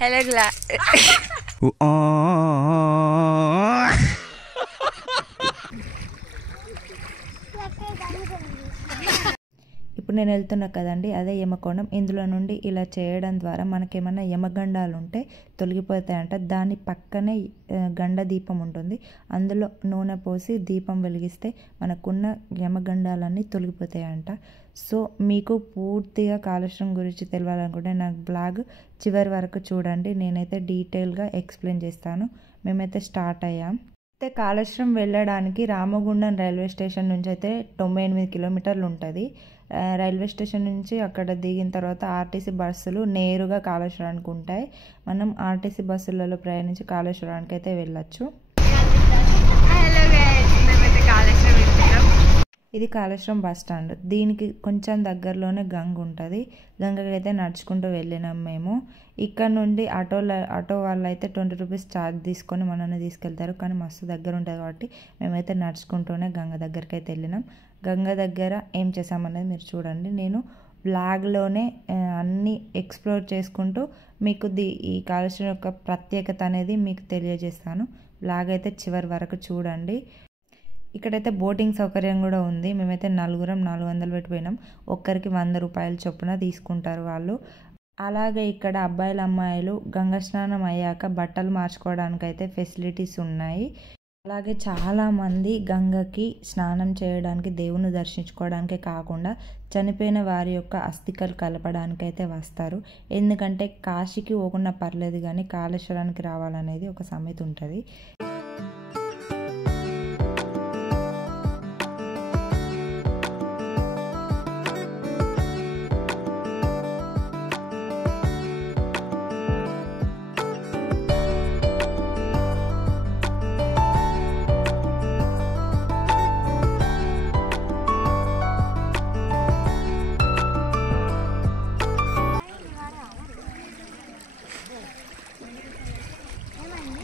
Hello, ఇప్పుడు నేను వెళ్తున్నా కదండి, అదే యమకోణం. ఇందులో నుండి ఇలా చేయడం ద్వారా మనకేమన్నా యమగండాలు ఉంటే తొలగిపోతాయంట. దాని పక్కనే గండ దీపం ఉంటుంది. అందులో నూనె పోసి దీపం వెలిగిస్తే మనకున్న యమగండాలన్నీ తొలగిపోతాయంట. సో మీకు పూర్తిగా కాలుష్యం గురించి తెలియాలనుకుంటే నాకు బ్లాగ్ చివరి వరకు చూడండి. నేనైతే డీటెయిల్గా ఎక్స్ప్లెయిన్ చేస్తాను. మేమైతే స్టార్ట్ అయ్యాం. అయితే కాళేశ్వరం వెళ్ళడానికి రామగుండం రైల్వే స్టేషన్ నుంచి అయితే 98 కిలోమీటర్లు ఉంటుంది. రైల్వే స్టేషన్ నుంచి అక్కడ దిగిన తర్వాత ఆర్టీసీ బస్సులు నేరుగా కాళేశ్వరానికి ఉంటాయి. మనం ఆర్టీసీ బస్సులలో ప్రయాణించి కాళేశ్వరానికి అయితే వెళ్ళొచ్చు. ఇది కాళేశ్వరం బస్ స్టాండ్. దీనికి కొంచెం దగ్గరలోనే గంగ ఉంటుంది. గంగకి అయితే నడుచుకుంటూ వెళ్ళినాం మేము. ఇక్కడ నుండి ఆటో వాళ్ళు అయితే 20 రూపీస్ ఛార్జ్ తీసుకొని మనల్ని తీసుకెళ్తారు. కానీ మస్తు దగ్గర ఉంటుంది కాబట్టి మేమైతే నడుచుకుంటూనే గంగ దగ్గరికి అయితే వెళ్ళినాం. గంగ దగ్గర ఏం చేసామనేది మీరు చూడండి. నేను బ్లాగ్లోనే అన్నీ ఎక్స్ప్లోర్ చేసుకుంటూ మీకు ఈ కాళేశ్వరం యొక్క ప్రత్యేకత అనేది మీకు తెలియజేస్తాను. బ్లాగ్ అయితే చివరి వరకు చూడండి. ఇక్కడైతే బోటింగ్ సౌకర్యం కూడా ఉంది. మేమైతే నలుగురం 400 పెట్టిపోయినాం. ఒక్కరికి 100 రూపాయల చొప్పున తీసుకుంటారు వాళ్ళు. అలాగే ఇక్కడ అబ్బాయిలు అమ్మాయిలు గంగా స్నానం అయ్యాక బట్టలు మార్చుకోవడానికి అయితే ఫెసిలిటీస్ ఉన్నాయి. అలాగే చాలామంది గంగకి స్నానం చేయడానికి, దేవుని దర్శించుకోవడానికే కాకుండా చనిపోయిన వారి యొక్క అస్థికలు కలపడానికి అయితే వస్తారు. ఎందుకంటే కాశీకి పోకుండా పర్లేదు కానీ కాళేశ్వరానికి రావాలనేది ఒక సామెత ఉంటుంది.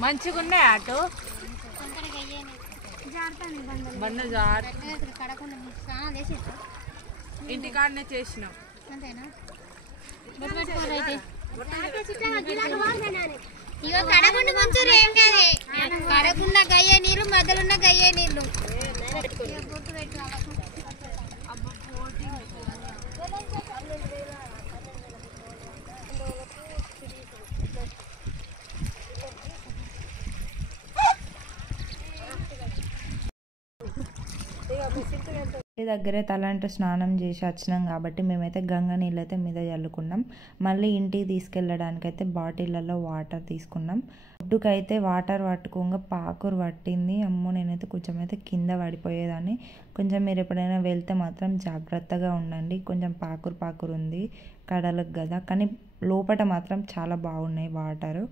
మంచిగా ఉన్నాయి ఆటో బండ జార్ ఇంటికాడనే చేసినాం. ఇక కడగుండ మంచూరు ఏం కాదే, కడగున్న గయ్యే నీళ్ళు, మధ్యలున్న గయ్యే నీళ్ళు. ఇంటి దగ్గరే తలంటు స్నానం చేసి వచ్చినాం కాబట్టి మేమైతే గంగ నీళ్ళు అయితే మీద చల్లుకున్నాం. మళ్ళీ ఇంటికి తీసుకెళ్ళడానికి అయితే బాటిళ్ళల్లో వాటర్ తీసుకున్నాం. ఒడ్డుకైతే వాటర్ పట్టుకోగా పాకురు పట్టింది. అమ్మో, నేనైతే కొంచెం అయితే కింద పడిపోయేదాన్ని. కొంచెం మీరు ఎప్పుడైనా వెళ్తే మాత్రం జాగ్రత్తగా ఉండండి. కొంచెం పాకురు ఉంది కడలకు కదా, కానీ లోపల మాత్రం చాలా బాగున్నాయి వాటరు.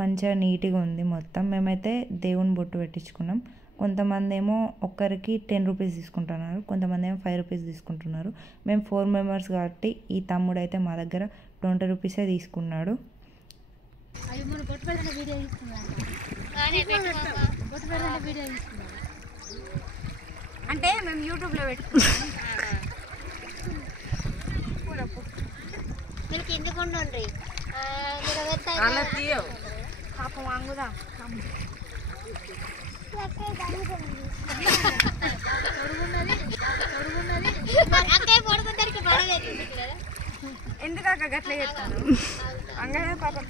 మంచిగా నీట్గా ఉంది మొత్తం. మేమైతే దేవుని బొట్టు పెట్టించుకున్నాం. కొంతమంది ఏమో ఒక్కరికి 10 రూపీస్ తీసుకుంటున్నారు, కొంతమంది ఏమో 5 రూపీస్ తీసుకుంటున్నారు. మేము 4 మెంబర్స్ కాబట్టి ఈ తమ్ముడు అయితే మా దగ్గర 20 రూపీసే తీసుకున్నాడు. అంటే మేము యూట్యూబ్లో పెట్టుకున్నాం. మీకు ఎందుకు ఉండండి పాపం వాంగుదా ఎందుకాక గట్ల చెప్తాను. అంగనే పాపం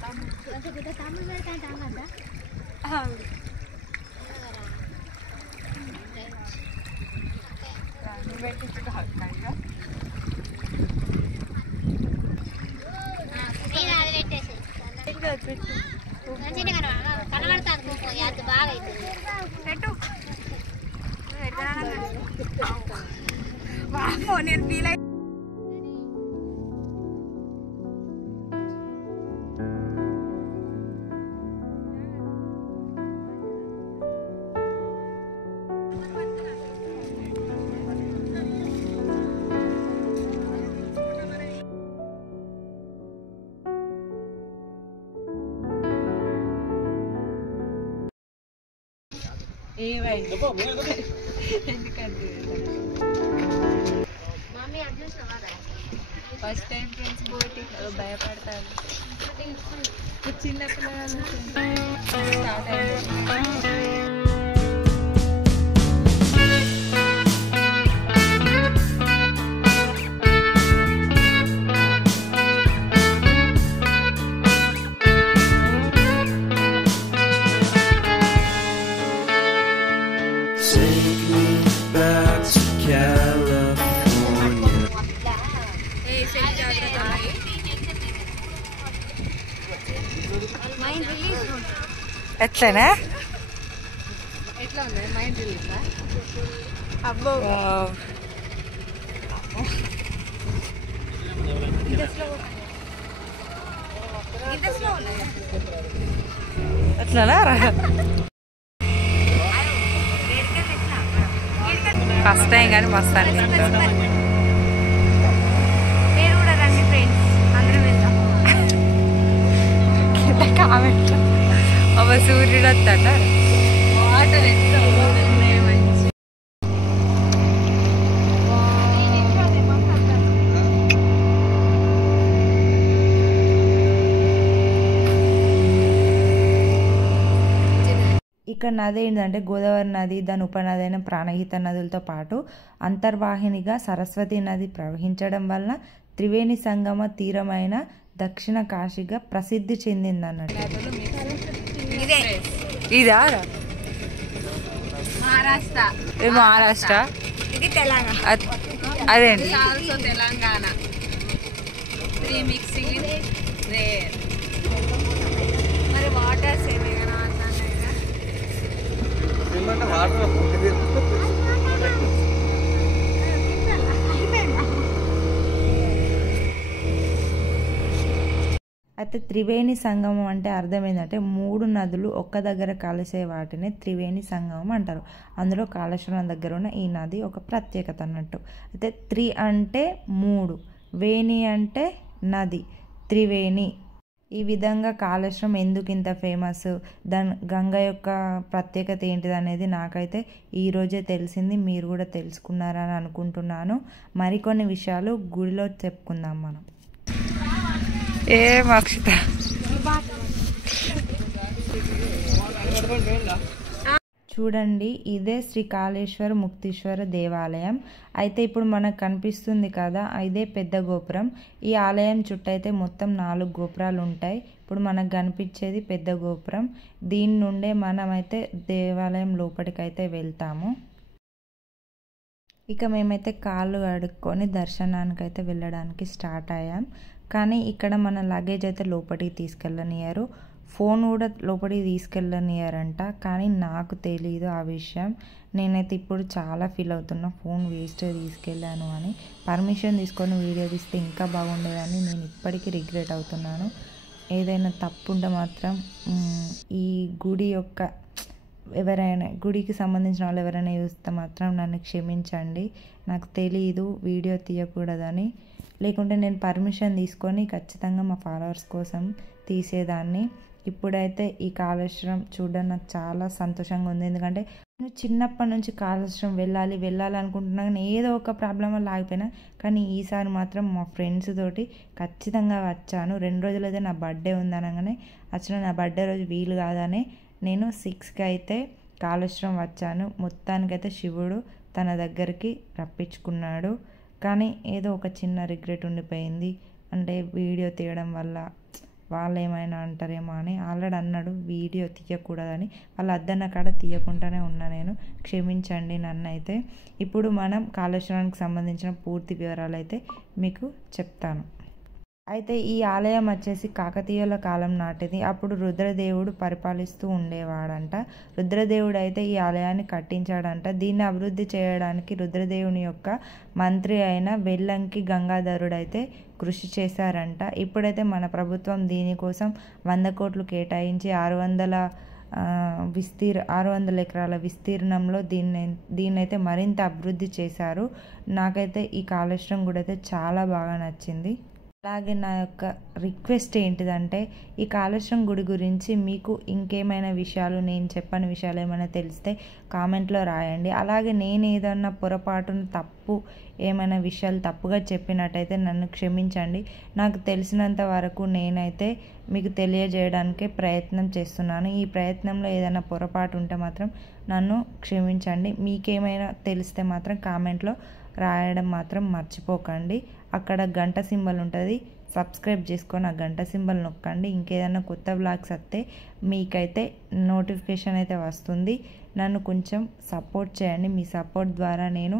నేను ఫీల్ అయి ఫస్ట్ టైం ఫ్రెండ్స్ బోటింగ్ భయపడతారు. చిన్న పిల్లలు స్టార్ట్ అయింది. ఎట్లనా ఎట్లా ఉంది మైండ్ రిలీఫ్ అబ్బో ఎట్లనా ఫస్ట్ టైం కానీ మస్తు అనిపిస్తుంది. మీరు కూడా రండి ఫ్రెండ్స్, అందరం వెళ్దాం. కామెంట్ అవ సూర్యుడు వస్తాడ వాటర్ ఎంతో ఉన్నాయి మంచి. ఇక్కడ నది ఏంటంటే గోదావరి నది, దాని ఉపనది అయిన ప్రాణహిత నదులతో పాటు అంతర్వాహినిగా సరస్వతి నది ప్రవహించడం వలన త్రివేణి సంగమ తీరమైన దక్షిణ కాశీగా ప్రసిద్ధి చెందింది అన్నట్టు. ఇదా మహారాష్ట్ర, మహారాష్ట్ర, ఇది తెలంగాణ. అదేంటి ఆల్సో తెలంగాణ. 3 mixing rare. మరి వాటర్ సేమ్ కదా అయితే త్రివేణి సంగమం అంటే అర్థం ఏంటంటే 3 నదులు ఒక్క దగ్గర కలిసే వాటిని త్రివేణి సంగమం అంటారు. అందులో కాళేశ్వరం దగ్గర ఉన్న ఈ నది ఒక ప్రత్యేకత అన్నట్టు. అయితే 3 అంటే 3, వేణి అంటే నది, త్రివేణి. ఈ విధంగా కాళేశ్వరం ఎందుకు ఇంత ఫేమస్, దాని గంగ యొక్క ప్రత్యేకత ఏంటిది అనేది నాకైతే ఈరోజే తెలిసింది. మీరు కూడా తెలుసుకున్నారని అనుకుంటున్నాను. మరికొన్ని విషయాలు గుడిలో చెప్పుకుందాం మనం. ఏ మక్షిత చూడండి, ఇదే శ్రీ కాళేశ్వర ముక్తీశ్వర దేవాలయం. అయితే ఇప్పుడు మనకు కనిపిస్తుంది కదా, ఇదే పెద్ద గోపురం. ఈ ఆలయం చుట్టూ అయితే మొత్తం 4 గోపురాలు ఉంటాయి. ఇప్పుడు మనకు కనిపించేది పెద్ద గోపురం. దీని నుండే మనమైతే దేవాలయం లోపలికైతే వెళ్తాము. ఇక మేమైతే కాళ్ళు కడుక్కొని దర్శనానికైతే వెళ్ళడానికి స్టార్ట్ అయ్యాం. కానీ ఇక్కడ మన లగేజ్ అయితే లోపలికి తీసుకెళ్ళనియారు, ఫోన్ కూడా లోపలికి తీసుకెళ్ళనియారంట. కానీ నాకు తెలీదు ఆ విషయం. నేనైతే ఇప్పుడు చాలా ఫీల్ అవుతున్నా, ఫోన్ వేస్ట్ తీసుకెళ్ళాను అని. పర్మిషన్ తీసుకొని వీడియో తీస్తే ఇంకా బాగుండేదని నేను ఇప్పటికీ రిగ్రెట్ అవుతున్నాను. ఏదైనా తప్పు ఉంటే మాత్రం ఈ గుడి యొక్క ఎవరైనా గుడికి సంబంధించిన వాళ్ళు ఎవరైనా చూస్తే మాత్రం నన్ను క్షమించండి. నాకు తెలీదు వీడియో తీయకూడదని. లేకుంటే నేను పర్మిషన్ తీసుకొని ఖచ్చితంగా మా ఫాలోవర్స్ కోసం తీసేదాన్ని. ఇప్పుడైతే ఈ కాళేశ్వరం చూడడం నాకు చాలా సంతోషంగా ఉంది. ఎందుకంటే నేను చిన్నప్పటి నుంచి కాళేశ్వరం వెళ్ళాలి అనుకుంటున్నాను, కానీ ఏదో ఒక ప్రాబ్లం వల్ల ఆగిపోయినా. కానీ ఈసారి మాత్రం మా ఫ్రెండ్స్ తోటి ఖచ్చితంగా వచ్చాను. 2 రోజులైతే నా బర్త్డే ఉందనగానే వచ్చిన. నా బర్త్డే రోజు వీలు కాదని నేను 6కి అయితే కాళేశ్వరం వచ్చాను. మొత్తానికైతే శివుడు తన దగ్గరికి రప్పించుకున్నాడు. కానీ ఏదో ఒక చిన్న రిగ్రెట్ ఉండిపోయింది. అంటే వీడియో తీయడం వల్ల వాళ్ళు ఏమైనా అంటారేమో అని. ఆల్రెడీ అన్నాడు వీడియో తీయకూడదని. వాళ్ళు అద్దన్న కాడ తీయకుండానే ఉన్నా నేను. క్షమించండి నన్ను. అయితే ఇప్పుడు మనం కాళేశ్వరానికి సంబంధించిన పూర్తి వివరాలు అయితే మీకు చెప్తాను. అయితే ఈ ఆలయం వచ్చేసి కాకతీయుల కాలం నాటిది. అప్పుడు రుద్రదేవుడు పరిపాలిస్తూ ఉండేవాడంట. రుద్రదేవుడు అయితే ఈ ఆలయాన్ని కట్టించాడంట. దీన్ని అభివృద్ధి చేయడానికి రుద్రదేవుని యొక్క మంత్రి అయిన వెల్లంకి గంగాధరుడు అయితే కృషి చేశారంట. ఇప్పుడైతే మన ప్రభుత్వం దీనికోసం 100 కోట్లు కేటాయించి 600 ఎకరాల విస్తీర్ణంలో దీన్నైతే మరింత అభివృద్ధి చేశారు. నాకైతే ఈ కాళేశ్వరం గుడి అయితే చాలా బాగా నచ్చింది. అలాగే నా యొక్క రిక్వెస్ట్ ఏంటిదంటే ఈ కాళేశ్వరం గుడి గురించి మీకు ఇంకేమైనా విషయాలు, నేను చెప్పని విషయాలు ఏమైనా తెలిస్తే కామెంట్లో రాయండి. అలాగే నేను ఏదన్నా పొరపాటున ఏమైనా విషయాలు తప్పుగా చెప్పినట్టయితే నన్ను క్షమించండి. నాకు తెలిసినంత వరకు నేనైతే మీకు తెలియజేయడానికే ప్రయత్నం చేస్తున్నాను. ఈ ప్రయత్నంలో ఏదైనా పొరపాటు ఉంటే మాత్రం నన్ను క్షమించండి. మీకేమైనా తెలిస్తే మాత్రం కామెంట్లో రాయడం మాత్రం మర్చిపోకండి. అక్కడ గంట సింబల్ ఉంటుంది, సబ్స్క్రైబ్ చేసుకొని ఆ గంట సింబల్ నొక్కండి. ఇంకేదైనా కొత్త వ్లాగ్స్ వస్తే మీకైతే నోటిఫికేషన్ అయితే వస్తుంది. నన్ను కొంచెం సపోర్ట్ చేయండి. మీ సపోర్ట్ ద్వారా నేను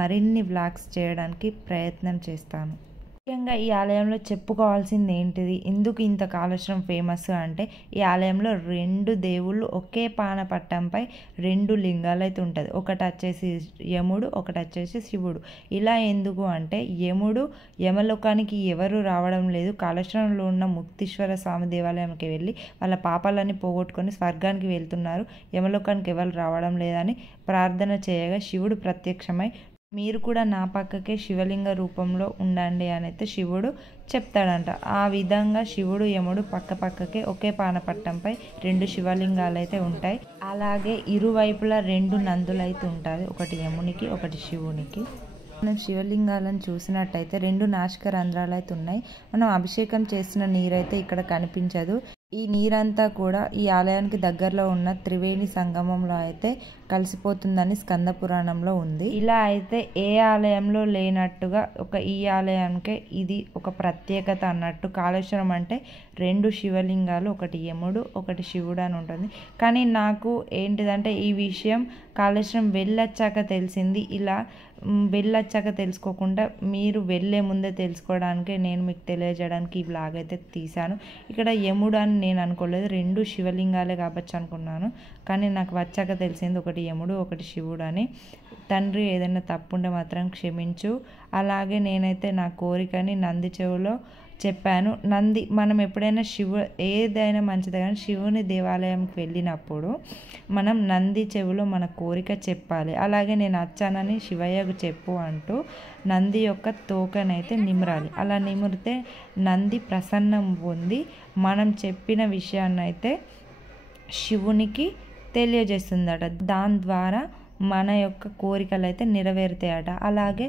మరిన్ని వ్లాగ్స్ చేయడానికి ప్రయత్నం చేస్తాను. ముఖ్యంగా ఈ ఆలయంలో చెప్పుకోవాల్సింది ఏంటిది, ఎందుకు ఇంత కాళేశ్వరం ఫేమస్ అంటే ఈ ఆలయంలో 2 దేవుళ్ళు ఒకే పానపట్టంపై 2 లింగాలు అయితే ఉంటుంది. ఒకటి వచ్చేసి యముడు, ఒకటి వచ్చేసి శివుడు. ఇలా ఎందుకు అంటే యముడు యమలోకానికి ఎవరు రావడం లేదు, కాళేశ్వరంలో ఉన్న ముక్తీశ్వర స్వామి దేవాలయానికి వెళ్ళి వాళ్ళ పాపాలన్నీ పోగొట్టుకొని స్వర్గానికి వెళ్తున్నారు, యమలోకానికి ఎవరు రావడం లేదని ప్రార్థన చేయగా శివుడు ప్రత్యక్షమై మీరు కూడా నా పక్కకే శివలింగ రూపంలో ఉండండి అని అయితే శివుడు చెప్తాడంట. ఆ విధంగా శివుడు యముడు పక్కపక్కకే ఒకే పానపట్టంపై 2 శివలింగాలు అయితే ఉంటాయి. అలాగే ఇరువైపులా 2 నందులు అయితే ఉంటాయి, ఒకటి యమునికి ఒకటి శివునికి. మనం శివలింగాలను చూసినట్టయితే 2 నాసిక రంధ్రాలు అయితే ఉన్నాయి. మనం అభిషేకం చేసిన నీరైతే ఇక్కడ కనిపించదు. ఈ నీరంతా కూడా ఈ ఆలయానికి దగ్గరలో ఉన్న త్రివేణి సంగమంలో అయితే కలిసిపోతుందని స్కంద పురాణంలో ఉంది. ఇలా అయితే ఏ ఆలయంలో లేనట్టుగా ఈ ఆలయానికే ఇది ఒక ప్రత్యేకత అన్నట్టు. కాళేశ్వరం అంటే 2 శివలింగాలు, ఒకటి యముడు ఒకటి శివుడు అని ఉంటుంది. కానీ నాకు ఏంటిదంటే ఈ విషయం కాళేశ్వరం వెళ్ళొచ్చాక తెలిసింది. ఇలా వెళ్ళొచ్చాక తెలుసుకోకుండా మీరు వెళ్ళే ముందే తెలుసుకోవడానికి నేను మీకు తెలియజేయడానికి ఈ వ్లాగ్ అయితే తీశాను. ఇక్కడ యముడు అని నేను అనుకోలేదు, 2 శివలింగాలే కాబట్టి అనుకున్నాను. కానీ నాకు వచ్చాక తెలిసింది ఒకటి యముడు ఒకటి శివుడు అని. తండ్రి ఏదైనా తప్పు ఉంటే మాత్రం క్షమించు. అలాగే నేనైతే నా కోరికని నంది చెవులో చెప్పాను. మనం ఎప్పుడైనా ఏదైనా మంచిదే కానీ శివుని దేవాలయంకి వెళ్ళినప్పుడు మనం నంది చెవులో మన కోరిక చెప్పాలి. అలాగే నేను వచ్చానని శివయ్యకు చెప్పు అంటూ నంది యొక్క తోకనైతే నిమరాలి. అలా నిమిరితే నంది ప్రసన్నం పొంది మనం చెప్పిన విషయాన్ని అయితే శివునికి తెలియజేస్తుందట. దాని ద్వారా మన యొక్క కోరికలు అయితే నెరవేరుతాయట. అలాగే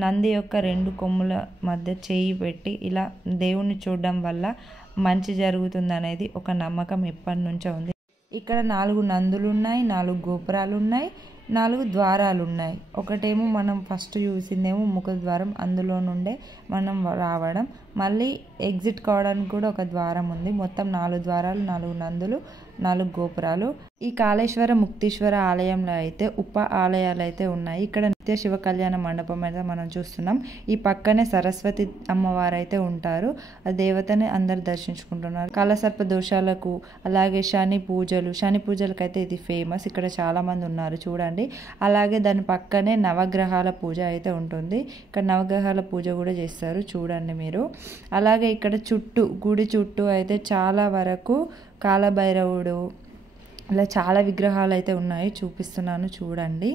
నంది యొక్క 2 కొమ్ముల మధ్య చేయి పెట్టి ఇలా దేవుణ్ణి చూడడం వల్ల మంచి జరుగుతుంది అనేది ఒక నమ్మకం ఎప్పటి నుంచో ఉంది. ఇక్కడ 4 నందులు ఉన్నాయి, 4 గోపురాలు ఉన్నాయి, 4 ద్వారాలు ఉన్నాయి. ఒకటేమో మనం ఫస్ట్ చూసిందేమో ముఖద్వారం, అందులో నుండే మనం రావడం. మళ్ళీ ఎగ్జిట్ కావడానికి కూడా ఒక ద్వారం ఉంది. మొత్తం 4 ద్వారాలు, 4 నందులు, 4 గోపురాలు. ఈ కాళేశ్వర ముక్తీశ్వర ఆలయంలో అయితే ఉప ఆలయాలు అయితే ఉన్నాయి. ఇక్కడ నిత్య శివ కళ్యాణ మండపం అయితే మనం చూస్తున్నాం. ఈ పక్కనే సరస్వతి అమ్మవారు అయితే ఉంటారు. ఆ దేవతని అందరు దర్శించుకుంటున్నారు. కాలసర్ప దోషాలకు అలాగే శని పూజలకు అయితే ఇది ఫేమస్. ఇక్కడ చాలా మంది ఉన్నారు చూడండి. అలాగే దాని పక్కనే నవగ్రహాల పూజ అయితే ఉంటుంది. ఇక్కడ నవగ్రహాల పూజ కూడా చేస్తారు చూడండి మీరు. అలాగే ఇక్కడ గుడి చుట్టూ అయితే చాలా వరకు కాలభైరవుడు ఇలా చాలా విగ్రహాలు అయితే ఉన్నాయి, చూపిస్తున్నాను చూడండి.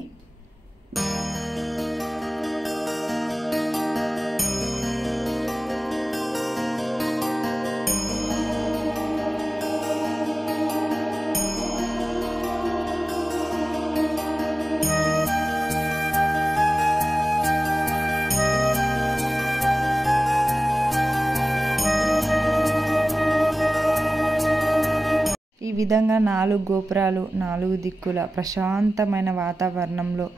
ఈ విధంగా 4 గోపురాలు, 4 దిక్కుల ప్రశాంతమైన వాతావరణంలో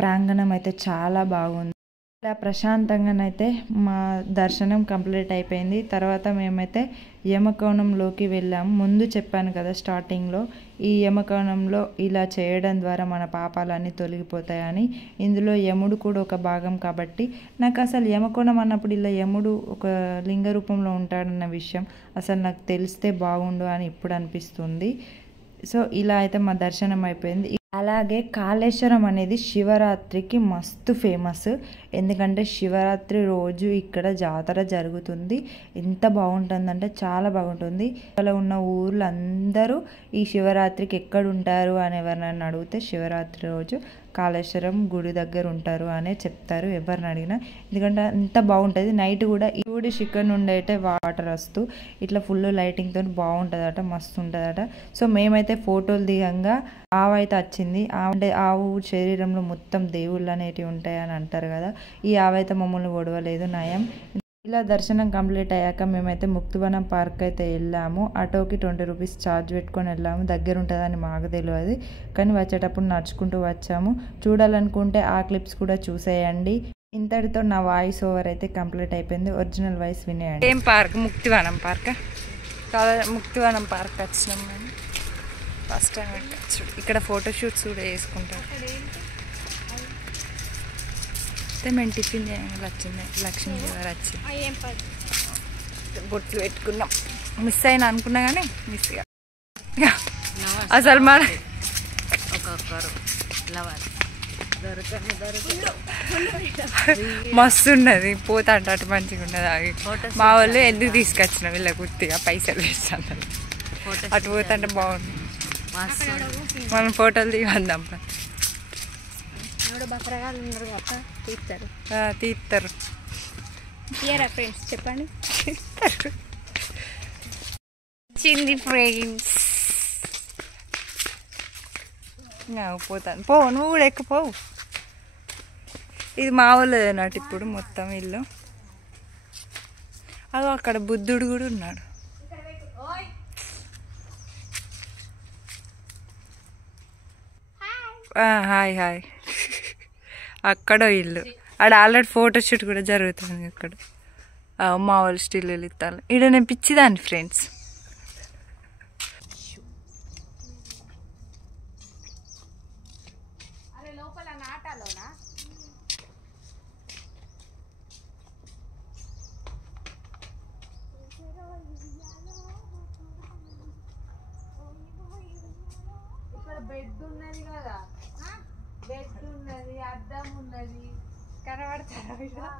ప్రాంగణం అయితే చాలా బాగుంది. ఇలా ప్రశాంతంగానైతే మా దర్శనం కంప్లీట్ అయిపోయింది. తర్వాత మేమైతే యమకోణంలోకి వెళ్ళాము. ముందు చెప్పాను కదా స్టార్టింగ్లో, ఈ యమకోణంలో ఇలా చేయడం ద్వారా మన పాపాలన్నీ తొలగిపోతాయని. ఇందులో యముడు కూడా ఒక భాగం కాబట్టి నాకు అసలు యమకోణం అన్నప్పుడు ఇలా యముడు ఒక లింగ రూపంలో ఉంటాడన్న విషయం అసలు నాకు తెలిస్తే బాగుండు అని ఇప్పుడు అనిపిస్తుంది. సో ఇలా అయితే మా దర్శనం అయిపోయింది. అలాగే కాళేశ్వరం అనేది శివరాత్రికి మస్తు ఫేమస్. ఎందుకంటే శివరాత్రి రోజు ఇక్కడ జాతర జరుగుతుంది. ఎంత బాగుంటుందంటే చాలా బాగుంటుంది. ఇక్కడ ఉన్న ఊర్లు అందరూ ఈ శివరాత్రికి ఎక్కడ ఉంటారు అని ఎవరినైనా అడిగితే శివరాత్రి రోజు కాళేశ్వరం గుడి దగ్గర ఉంటారు అనే చెప్తారు ఎవరిని అడిగినా. ఎందుకంటే అంత బాగుంటుంది. నైట్ కూడా ఈ గుడి చికెన్ నుండి అయితే వాటర్ వస్తూ ఇట్లా ఫుల్ లైటింగ్తో బాగుంటుందట, మస్తు ఉంటుందట. సో మేమైతే ఫోటోలు దిగంగా ఆవు అయితే వచ్చింది. అంటే ఆవు శరీరంలో మొత్తం దేవుళ్ళు అనేటివి ఉంటాయి అని అంటారు కదా. ఈ ఆవు అయితే మమ్మల్ని ఒడవలేదు, నయం. ఇలా దర్శనం కంప్లీట్ అయ్యాక మేమైతే ముక్తివనం పార్క్ అయితే వెళ్ళాము. ఆటోకి 20 రూపీస్ ఛార్జ్ పెట్టుకొని వెళ్ళాము. దగ్గర ఉంటుందని మాకు తెలియదు, కానీ వచ్చేటప్పుడు నడుచుకుంటూ వచ్చాము. చూడాలనుకుంటే ఆ క్లిప్స్ కూడా చూసేయండి. ఇంతటితో నా వాయిస్ ఓవర్ అయితే కంప్లీట్ అయిపోయింది. ఒరిజినల్ వాయిస్ వినేయండి. ఏం park? Muktivanam park. Muktivanam park వచ్చినాం మేము ఫస్ట్ టైం. ఇక్కడ ఫోటోషూట్స్ కూడా వేసుకుంటాం. అయితే మేము టిఫిన్ చేయాలి వచ్చింది. లక్ష్మీ గారు వచ్చింది, బొట్లు పెట్టుకున్నాం. మిస్ అయినా అనుకున్నా కానీ మిస్ అసలు మన మస్తు ఉన్నది. పోతా అంటే అటు మంచిగా ఉన్నది. అవి మా వాళ్ళు ఎందుకు తీసుకొచ్చిన వీళ్ళ గుర్తిగా పైసలు వేస్తాను. అటు పోతా అంటే బాగుంది. మనం ఫోటోలు దిగందాం. తీస్తారు ఫ్రెండ్స్ చెప్పండి. చిన్ని ఫ్రెండ్స్ పోతాను. పో, నువ్వు కూడా ఎక్కిపోవు. ఇది మా వాళ్ళు అన్నట్టు ఇప్పుడు మొత్తం ఇల్లు. అదో అక్కడ బుద్ధుడు కూడా ఉన్నాడు. Hi hi. అక్కడ ఇల్లు, ఆడ ఆల్రెడీ ఫోటోషూట్ కూడా జరుగుతుంది. అక్కడ మా వాళ్ళు స్టిల్ ఇస్తారు. ఇక్కడ నేను పిచ్చిదాన్ని ఫ్రెండ్స్. బెడ్ ఉన్నది కదా, బెడ్ ఉన్నది, అద్దం ఉన్నది, కనబడతారా?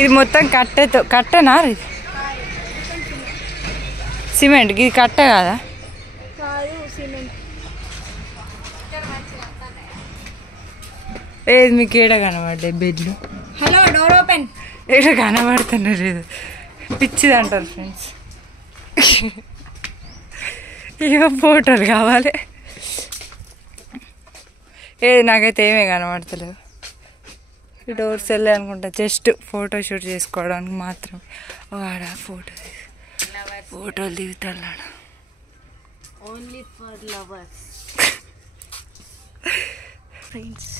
ఇది మొత్తం కట్టనా? సిమెంట్. ఇది కట్ట కదా? ఏది మీకు ఏడ కనబడ్డాయి బెడ్లు? Hello, door open. ఏడ కనబడుతున్నారు లేదు, పిచ్చిది అంటారు ఫ్రెండ్స్. ఇక ఫోటోలు కావాలి. ఏది నాకైతే ఏమీ కనబడతలేవు. డోర్స్ వెళ్ళి అనుకుంటా, జస్ట్ ఫోటో షూట్ చేసుకోవడానికి మాత్రం. ఆడ ఫోటోలు దిగుతాడు. Only for lovers friends.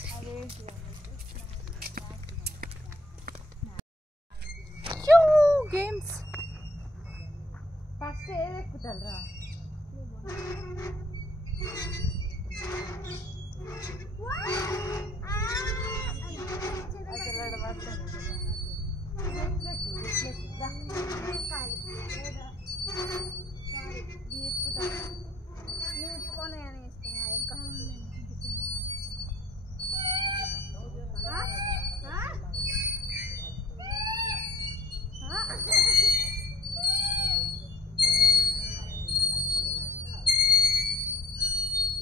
Games first ఏది ఎక్కుతారా?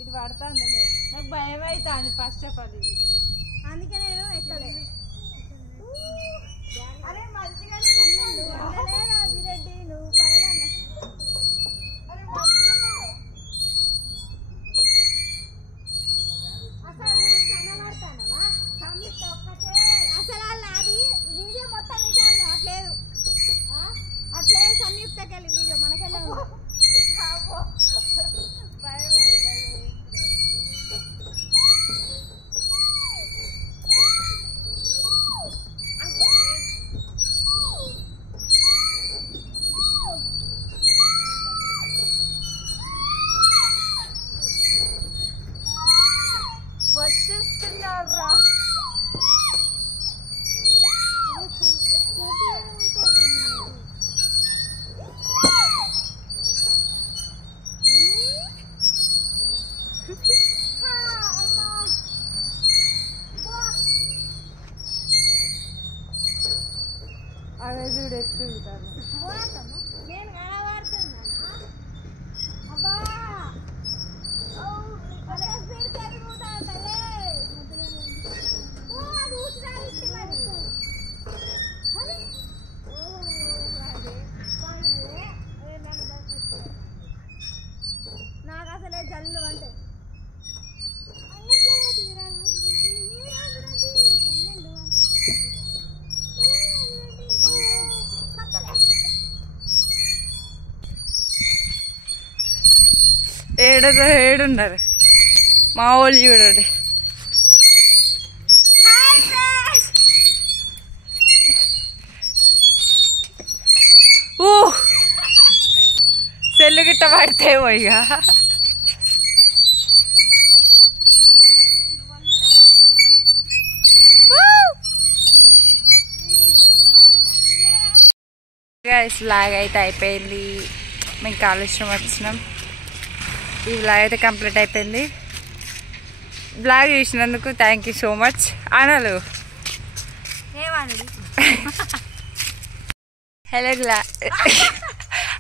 ఇది పడుతుంది. నాకు భయం అవుతుంది ఫస్ట్ ఆఫ్ ఆల్. ఇది అందుకే నేను ఎక్కలే. అరే మంచిగా రాజిరెడ్డి నువ్వు పైన. అరే మంచిగా అసలు అది వీడియో మొత్తం అట్లేదు, అట్లేదు. సంయుక్తకెళ్ళి వీడియో మనకెళ్ళి ఏడున్నారు మా వాళ్ళు చూడండి. సెల్లు గిట్ట పడితేమో ఇక లాగ్ అయితే అయిపోయింది. మేము కాళేశ్వరం వచ్చినాం. ఈ బ్లాగ్ అయితే కంప్లీట్ అయిపోయింది. బ్లాగ్ చూసినందుకు థ్యాంక్ యూ సో మచ్. అనలు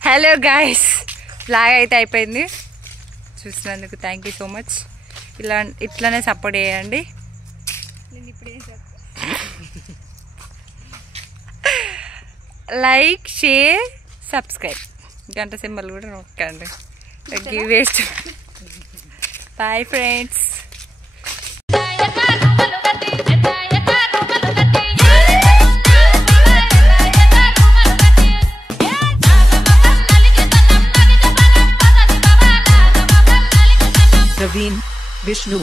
హలో గాయస్, బ్లాగ్ అయితే అయిపోయింది. చూసినందుకు థ్యాంక్ యూ సో మచ్. ఇట్లానే సపోర్ట్ చేయండి. లైక్, షేర్, సబ్స్క్రైబ్, గంట సింబల్ కూడా నొక్కండి. వేస్ట్. Bye friends. Praveen Vishnu.